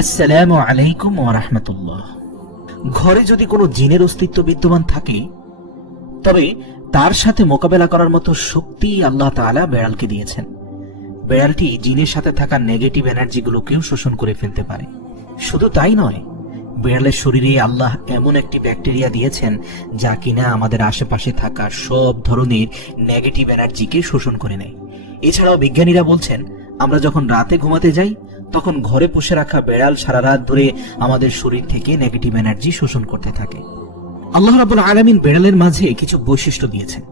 আসসালামু আলাইকুম ওয়া রাহমাতুল্লাহ। ঘরে যদি কোনো জিনের অস্তিত্ব বিদ্যমান থাকে তবে তার সাথে মোকাবেলা করার মতো শক্তি আল্লাহ তাআলা বেড়ালকে দিয়েছেন। বেড়ালটি জিনের সাথে থাকা নেগেটিভ এনার্জিগুলোকেও শোষণ করে ফেলতে পারে। শুধু তাই নয়, বেড়ালের শরীরে আল্লাহ এমন একটি ব্যাকটেরিয়া দিয়েছেন যা কিনা আমাদের আশেপাশে থাকা সব ধরনের নেগেটিভ এনার্জিকে শোষণ করে নেয়। এছাড়াও বিজ্ঞানীরা বলছেন, আমরা যখন রাতে ঘুমাতে যাই তখন ঘরে পুষে রাখা বেড়াল সারা রাত ধরে আমাদের শরীর থেকে নেগেটিভ এনার্জি শোষণ করতে থাকে। আল্লাহ রাব্বুল আলামিন বেড়ালের মাঝে কিছু বৈশিষ্ট্য দিয়েছেন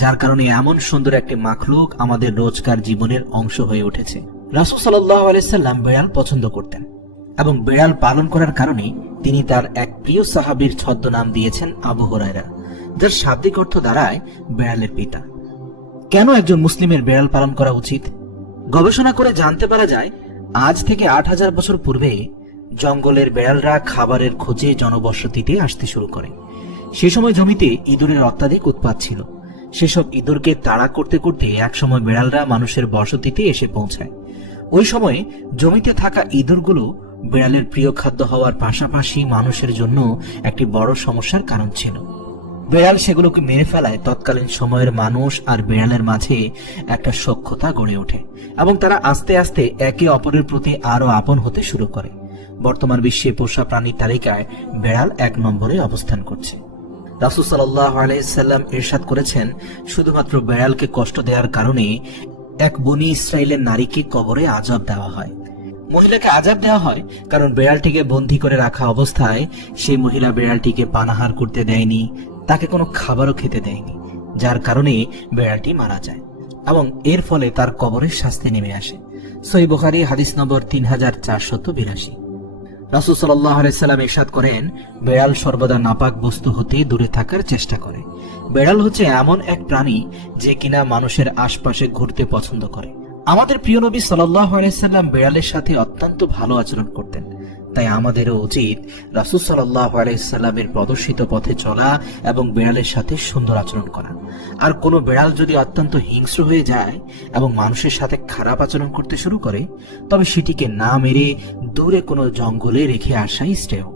যার কারণে এমন সুন্দর একটি মাখলুক আমাদের রোজকার জীবনের অংশ হয়ে উঠেছে। রাসূল সাল্লাল্লাহু আলাইহি সাল্লাম বেড়াল পছন্দ করতেন এবং বেড়াল পালন করার কারণে তিনি তার এক প্রিয় সাহাবীর ছদ্মনাম দিয়েছেন আবু হুরায়রা, যার শাব্দিক অর্থ দাঁড়ায় বেড়ালের পিতা। কেন একজন মুসলিমের বেড়াল পালন করা উচিত? গবেষণা করে জানতে পারা যায়, আজ থেকে ৮,০০০ বছর পূর্বে জঙ্গলের বেড়ালরা খাবারের খোঁজে জনবসতিতে আসতে শুরু করে। সে সময় জমিতে ইঁদুরের অত্যাধিক উৎপাত ছিল। সেসব ইঁদুরকে তাড়া করতে করতে একসময় বেড়ালরা মানুষের বসতিতে এসে পৌঁছায়। ওই সময়ে জমিতে থাকা ইঁদুরগুলো বেড়ালের প্রিয় খাদ্য হওয়ার পাশাপাশি মানুষের জন্য একটি বড় সমস্যার কারণ ছিল। বেড়াল সেগুলোকে মেরে ফেলায় তৎকালীন সময়ের মানুষ আর বেড়ালের মাঝে একটা সখ্যতা গড়ে ওঠে এবং তারা আস্তে আস্তে একে অপরের প্রতি আরো আপন হতে শুরু করে। বর্তমান বিশ্বে পোষা প্রাণীর তালিকায় বেড়াল ১ নম্বরে অবস্থান করছে। রাসূল সাল্লাল্লাহু আলাইহি সাল্লাম ইরশাদ করেছেন, শুধুমাত্র বেড়ালকে কষ্ট দেওয়ার কারণে এক বনী ইসরাইলের নারীকে কবরে আযাব দেওয়া হয়। মহিলাকে আযাব দেওয়া হয় কারণ বেড়ালটিকে বন্দী করে রাখা অবস্থায় সেই মহিলা বেড়ালটিকে পানাহার করতে দেয়নি, তাকে কোনো খাবারও খেতে দেয়নি, যার কারণে বেড়ালটি মারা যায় এবং এর ফলে তার কবরের শাস্তি নেমে আসে। সহিহ বুখারী হাদিস নম্বর 3482। রাসূল সাল্লাল্লাহু আলাইহি সাল্লাম ইরশাদ করেন, বেড়াল সর্বদা নাপাক বস্তু হতে দূরে থাকার চেষ্টা করে। বেড়াল হচ্ছে এমন এক প্রাণী যে কিনা মানুষের আশপাশে ঘুরতে পছন্দ করে। আমাদের প্রিয় নবী সাল্লাল্লাহু আলাইহি সাল্লাম বেড়ালের সাথে অত্যন্ত ভালো আচরণ করতেন। তাই আমাদেরও উচিত রাসূল সাল্লাল্লাহু আলাইহি সাল্লামের প্রদর্শিত পথে চলা এবং বেড়ালের সাথে সুন্দর আচরণ করা। আর কোনো বেড়াল যদি অত্যন্ত হিংস্র হয়ে যায় এবং মানুষের সাথে খারাপ আচরণ করতে শুরু করে, তবে সেটিকে না মেরে দূরে কোনো জঙ্গলে রেখে আসাই শ্রেয়।